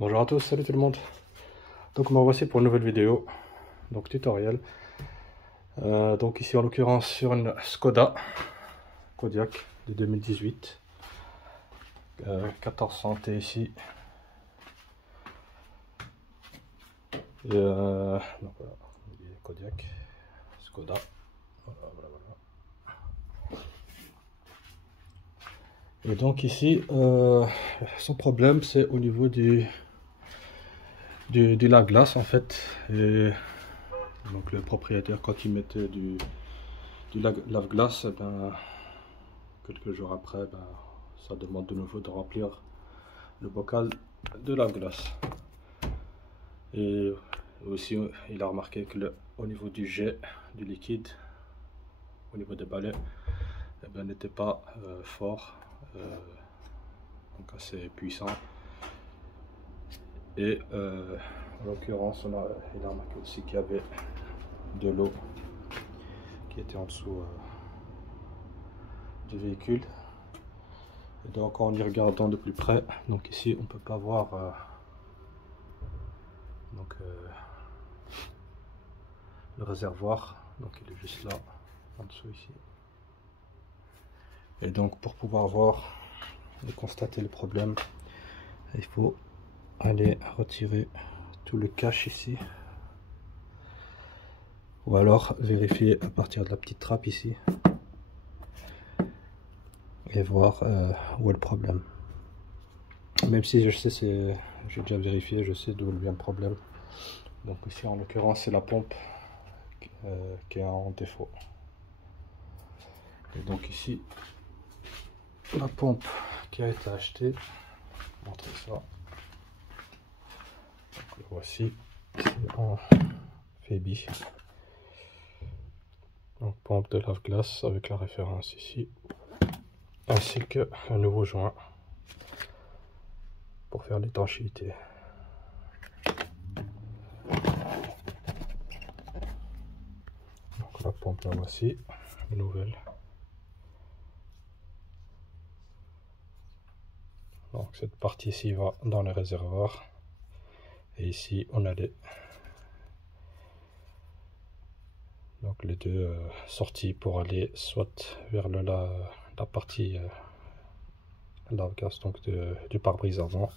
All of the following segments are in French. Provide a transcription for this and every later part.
Bonjour à tous, salut tout le monde. Donc me voici pour une nouvelle vidéo, donc tutoriel. Donc ici en l'occurrence sur une Skoda Kodiaq de 2018, 1400 TSI. Et donc voilà, Kodiaq, Skoda. Voilà. Et donc ici, son problème c'est au niveau du lave-glace en fait. Et donc le propriétaire, quand il mettait du lave-glace, quelques jours après, ça demande de nouveau de remplir le bocal de lave-glace. Et aussi il a remarqué que au niveau du jet du liquide, au niveau des balais, n'était pas fort, donc assez puissant. Et en l'occurrence il a remarqué aussi qu'il y avait de l'eau qui était en dessous du véhicule. Et donc en y regardant de plus près, donc ici on peut pas voir le réservoir, donc il est juste là en dessous ici. Et donc pour pouvoir voir et constater le problème, il faut aller retirer tout le cache ici, ou alors vérifier à partir de la petite trappe ici et voir où est le problème. Même si je sais, j'ai déjà vérifié, je sais d'où vient le problème. Donc ici en l'occurrence c'est la pompe qui est en défaut. Et donc ici la pompe qui a été achetée, montrer ça. Donc, le voici, c'est en Febi. Donc pompe de lave-glace avec la référence ici, ainsi que un nouveau joint pour faire l'étanchéité. Donc la pompe la voici, nouvelle. Donc cette partie ici va dans le réservoir, et ici on a les deux sorties pour aller soit vers la partie lave-glace, donc du pare-brise avant,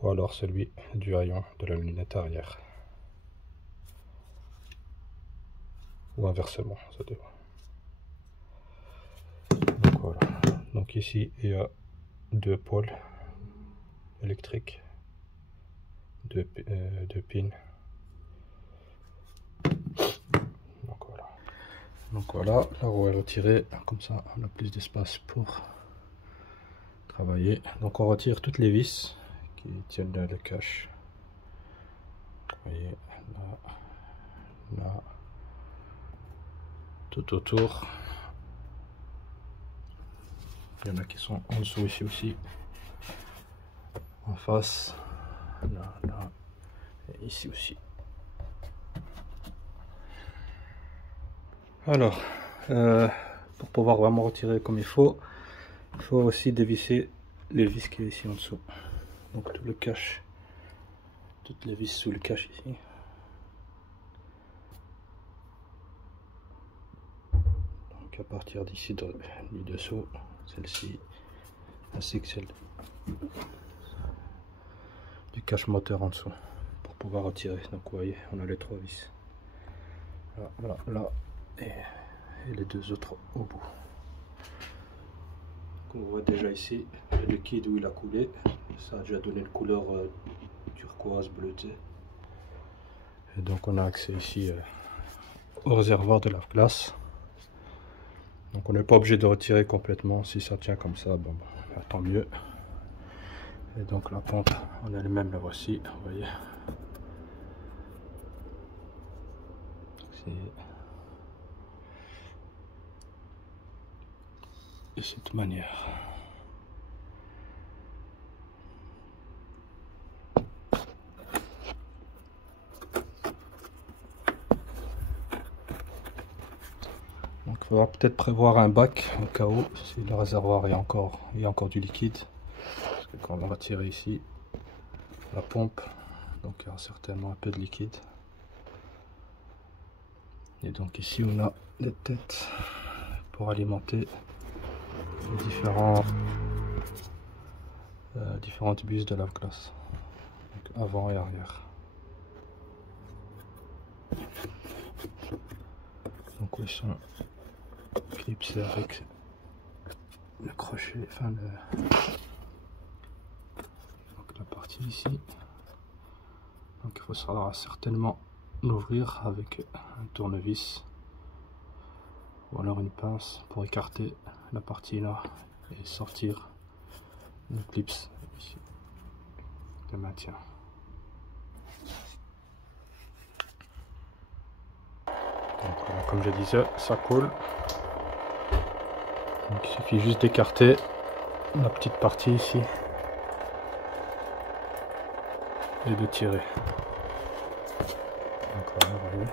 ou alors celui du haillon de la lunette arrière, ou inversement, ça dépend. Donc voilà, donc ici il y a deux pôles électriques, deux pins. Donc voilà, la roue est retirée, comme ça on a plus d'espace pour travailler. Donc on retire toutes les vis qui tiennent le cache. Vous voyez, là, tout autour. Il y en a qui sont en dessous ici aussi, en face, là, et ici aussi. Alors, pour pouvoir vraiment retirer comme il faut aussi dévisser les vis qui est ici en dessous. Donc tout le cache, toutes les vis sous le cache ici. Donc à partir d'ici du dessous, celle-ci, ainsi que celle du cache moteur en dessous, pour pouvoir retirer. Donc vous voyez, on a les trois vis. Là, et les deux autres au bout. Comme on voit déjà ici, le liquide où il a coulé, ça a déjà donné une couleur turquoise bleutée. Et donc on a accès ici au réservoir de lave-glace. Donc on n'est pas obligé de retirer complètement. Si ça tient comme ça, bon, tant mieux. Et donc la pompe en elle-même, la voici, vous voyez. De cette manière. Donc il faudra peut-être prévoir un bac au cas où, si le réservoir il y a encore du liquide. Parce que quand on va tirer ici, la pompe, donc il y aura certainement un peu de liquide. Et donc ici on a des têtes pour alimenter les différentes buses de lave-glace, avant et arrière. Donc ils sont clipsés avec le crochet, enfin donc la partie ici. Donc il faudra certainement l'ouvrir avec un tournevis ou alors une pince pour écarter la partie là et sortir le clips ici de maintien. Donc, comme je disais, ça coule. Donc, il suffit juste d'écarter la petite partie ici et de tirer. Donc voilà, vous voyez.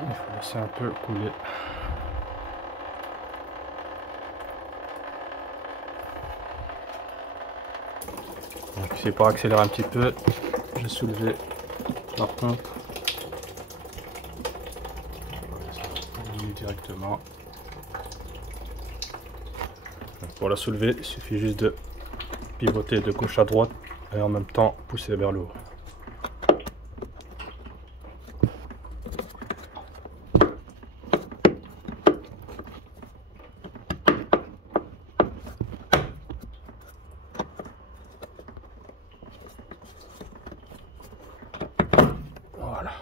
Il faut laisser un peu couler. Donc ici, pour accélérer un petit peu, j'ai soulevé la pompe directement. Donc pour la soulever, il suffit juste de pivoter de gauche à droite et en même temps pousser vers le haut. Voilà.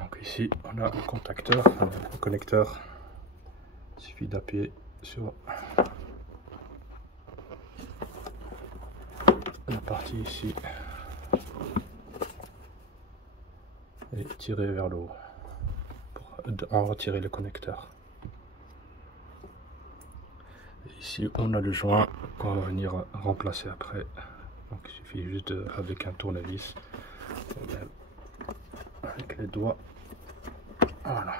Donc ici on a un contacteur, un connecteur. Il suffit d'appuyer sur la partie ici et tirer vers le haut pour en retirer le connecteur. Et ici on a le joint qu'on va venir remplacer après. Donc il suffit juste avec un tournevis, avec les doigts. Voilà.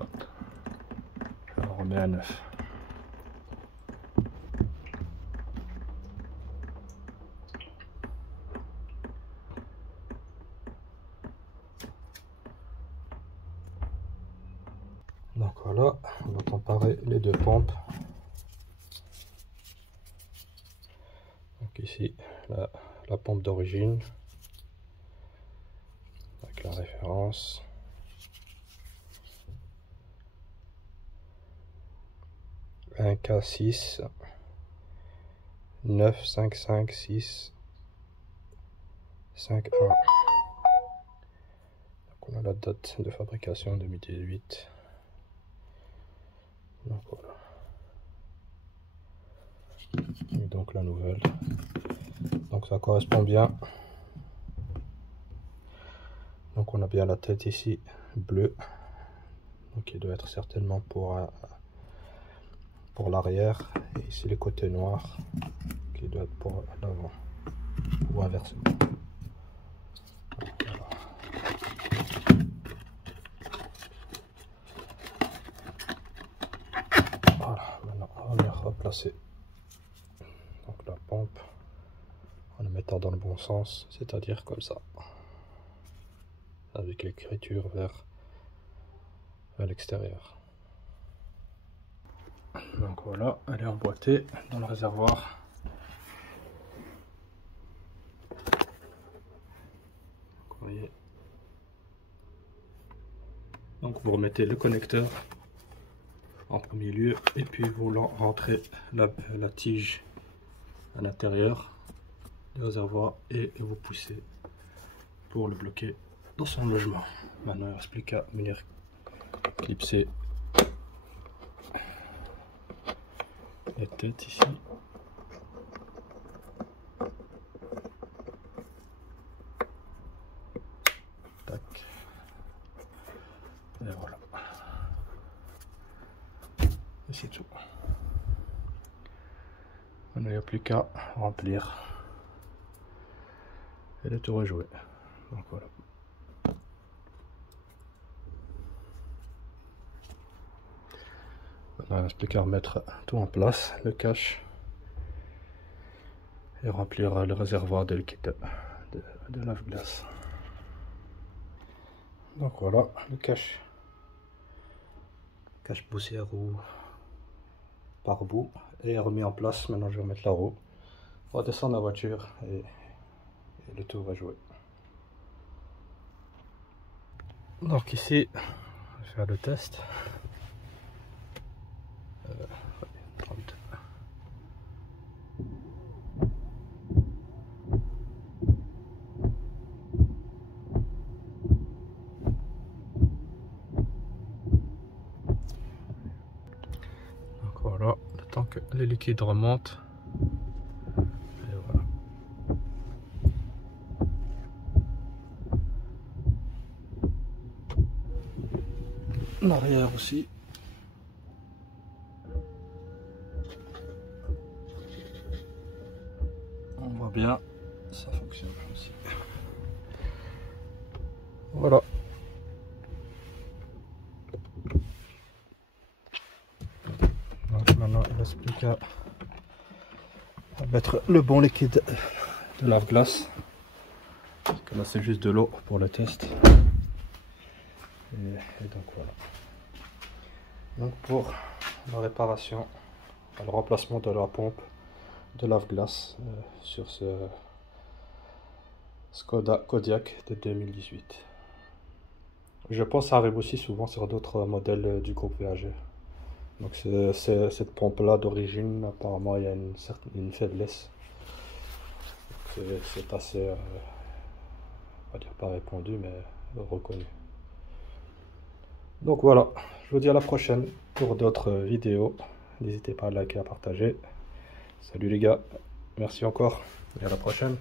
Hop. On remet à neuf. Donc voilà, on va comparer les deux pompes. Donc ici la pompe d'origine avec la référence. Un K6 9556 5A. Donc on a la date de fabrication 2018. Donc voilà. Et donc la nouvelle. Donc ça correspond bien. Donc on a bien la tête ici bleue. Donc il doit être certainement pour l'arrière. Et ici les côtés noirs qui doit être pour l'avant. Ou inversement. Voilà. Voilà, maintenant on va venir replacer donc la pompe en la mettant dans le bon sens, c'est-à-dire comme ça, avec l'écriture vers l'extérieur. Donc voilà, elle est emboîtée dans le réservoir. Vous voyez. Donc vous remettez le connecteur en premier lieu et puis vous rentrez la tige à l'intérieur du réservoir et vous poussez pour le bloquer dans son logement. Maintenant il ne reste plus qu'à venir clipser les têtes ici. Tac. Tac. Et voilà. Et c'est tout. Maintenant il n'y a plus qu'à remplir. Et le tour est joué. Donc voilà. Maintenant il ne reste plus qu'à remettre tout en place, le cache. Et remplir le réservoir de liquide de lave-glace. Donc voilà, le cache poussière ou par bout est remis en place. Maintenant je vais remettre la roue, redescendre la voiture et le tour va jouer. Donc ici, je vais faire le test. 30. Donc voilà, le temps que le liquide remonte. Et voilà. L'arrière aussi. On voit bien, ça fonctionne aussi. Voilà. Donc maintenant il ne reste plus qu'à mettre le bon liquide de lave-glace. Parce que là c'est juste de l'eau pour le test. Et donc voilà. Donc pour la réparation, le remplacement de la pompe de lave-glace sur ce Skoda Kodiaq de 2018. Je pense que ça arrive aussi souvent sur d'autres modèles du groupe VAG. Donc cette pompe là d'origine, apparemment il y a une faiblesse. C'est assez, on va dire pas répandu, mais reconnu. Donc voilà, je vous dis à la prochaine pour d'autres vidéos. N'hésitez pas à liker, à partager. Salut les gars, merci encore et à la prochaine.